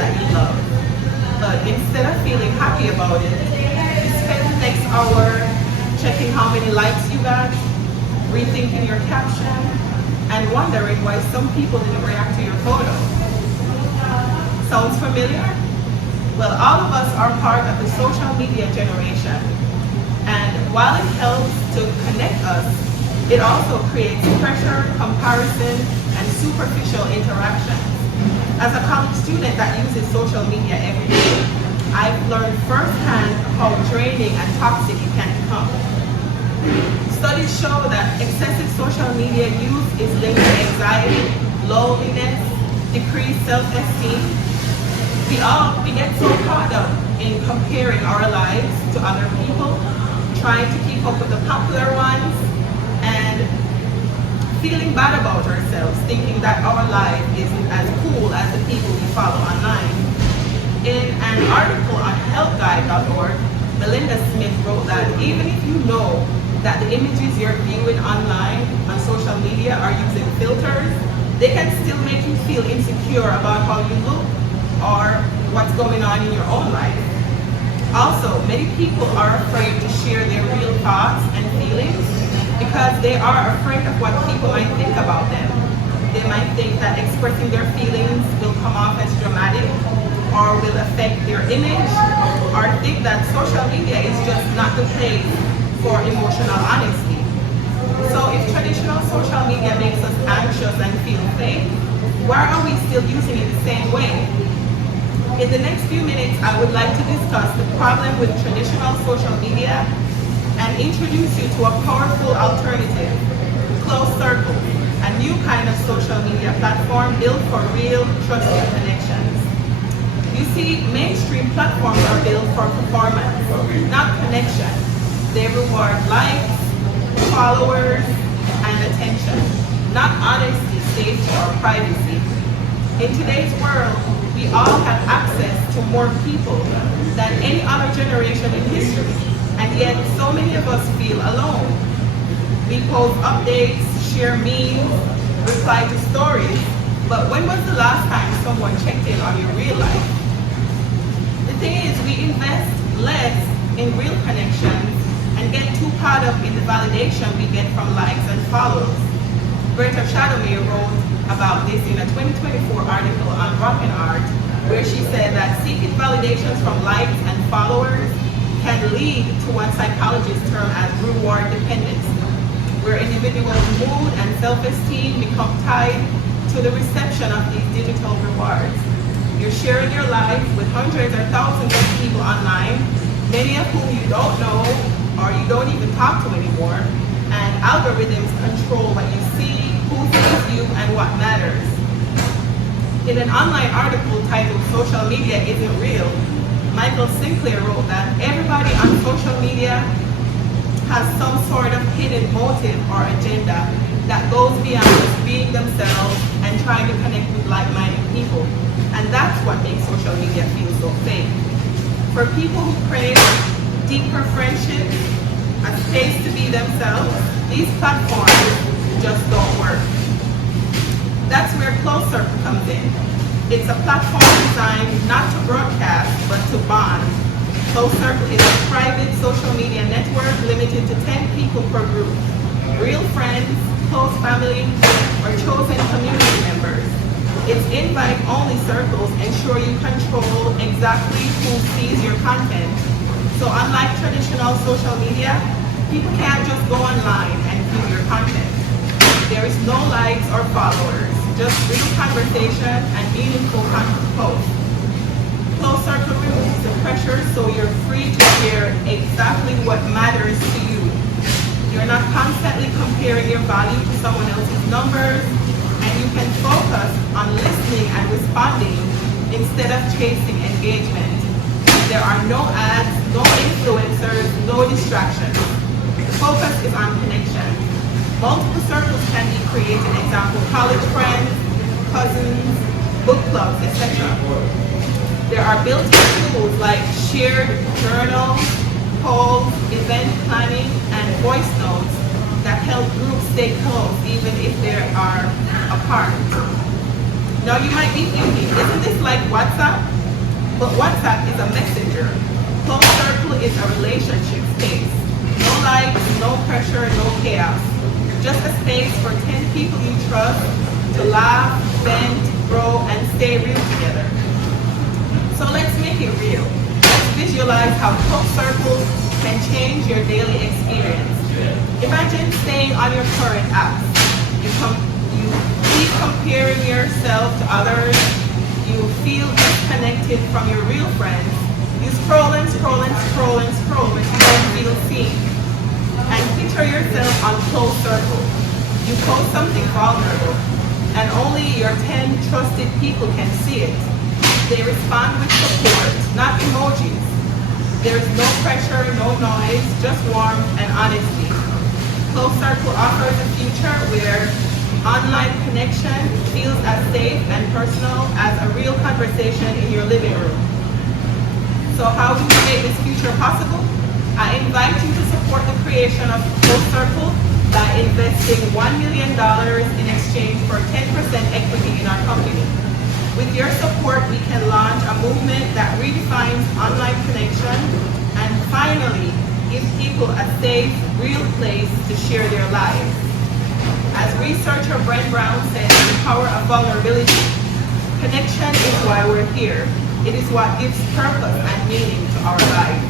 that you love. But instead of feeling happy about it, you spend the next hour checking how many likes you got, rethinking your caption, and wondering why some people didn't react to your photo. Sounds familiar? Well, all of us are part of the social media generation. And while it helps to connect us, it also creates pressure, comparison, and superficial interactions. As a college student that uses social media every day, I've learned firsthand how draining and toxic it can become. Studies show that excessive social media use is linked to anxiety, loneliness, decreased self-esteem. We get so caught up in comparing our lives to other people, trying to keep up with the popular ones, and feeling bad about ourselves, thinking that our life isn't as cool as the people we follow online. In an article on healthguide.org, Melinda Smith wrote that even if you know that the images you're viewing online on social media are using filters, they can still make you feel insecure about how you look or what's going on in your own life. Also, many people are afraid to share their real thoughts and feelings because they are afraid of what people might think about them. They might think that expressing their feelings will come off as dramatic or will affect their image, or think that social media is just not the place for emotional honesty. So if traditional social media makes us anxious and feel fake, why are we still using it the same way? In the next few minutes, I would like to discuss the problem with traditional social media and introduce you to a powerful alternative, Close Circle, a new kind of social media platform built for real, trusted connections. You see, mainstream platforms are built for performance, not connection. They reward likes, followers, and attention, not honesty, safety, or privacy. In today's world, we all have access to more people than any other generation in history, and yet so many of us feel alone. We post updates, share memes, reply to stories, but when was the last time someone checked in on your real life? The thing is, we invest less in real connections and get too caught up in the validation we get from likes and follows. Greta Chadomir wrote about this in a 2024 article on Rock and Art, where she said that seeking validations from likes and followers can lead to what psychologists term as reward dependency, where individuals' mood and self-esteem become tied to the reception of these digital rewards. You're sharing your life with hundreds or thousands of people online, many of whom you don't know or you don't even talk to anymore, and algorithms control what you see, who sees you, and what matters. In an online article titled "Social Media Isn't Real," Michael Sinclair wrote that everybody on social media has some sort of hidden motive or agenda that goes beyond just being themselves and trying to connect with like-minded people. And that's what makes social media feel so fake. For people who crave deeper friendships, a space to be themselves, these platforms just don't work. That's where Close Circle comes in. It's a platform designed not to broadcast, but to bond. Close Circle is a private social media network limited to 10 people per group. Real friends, close family, or chosen community members. Its invite-only circles ensure you control exactly who sees your content. So unlike traditional social media, people can't just go online and view your content. There is no likes or followers, just real conversation and meaningful posts. Close Circle removes the pressure so you're free to share exactly what matters to you. You're not constantly comparing your value to someone else's numbers, and you can focus on listening and responding instead of chasing engagement. There are no ads, no influencers, no distractions. The focus is on connection. Multiple circles can be created, example, college friends, cousins, book clubs, etc. There are built-in tools like shared journals, polls, event planning, and voice notes that help groups stay close even if they are apart. Now you might be thinking, isn't this like WhatsApp? is a relationship space. No likes, no pressure, no chaos. Just a space for 10 people you trust to laugh, vent, grow, and stay real together. So let's make it real. Let's visualize how Close Circle can change your daily experience. Imagine staying on your current apps. You keep comparing yourself to others. You feel disconnected from your real friends. You scroll and scroll and scroll and scroll, but you don't feel seen. And picture yourself on Close Circle. You post something vulnerable, and only your 10 trusted people can see it. They respond with support, not emojis. There's no pressure, no noise, just warmth and honesty. Close Circle offers a future where online connection feels as safe and personal as a real conversation in your living room. So how do we make this future possible? I invite you to support the creation of Close Circle by investing $1 million in exchange for 10% equity in our company. With your support, we can launch a movement that redefines online connection and finally gives people a safe, real place to share their lives. As researcher Brent Brown says in The Power of Vulnerability, connection is why we're here. It is what gives purpose and meaning to our lives.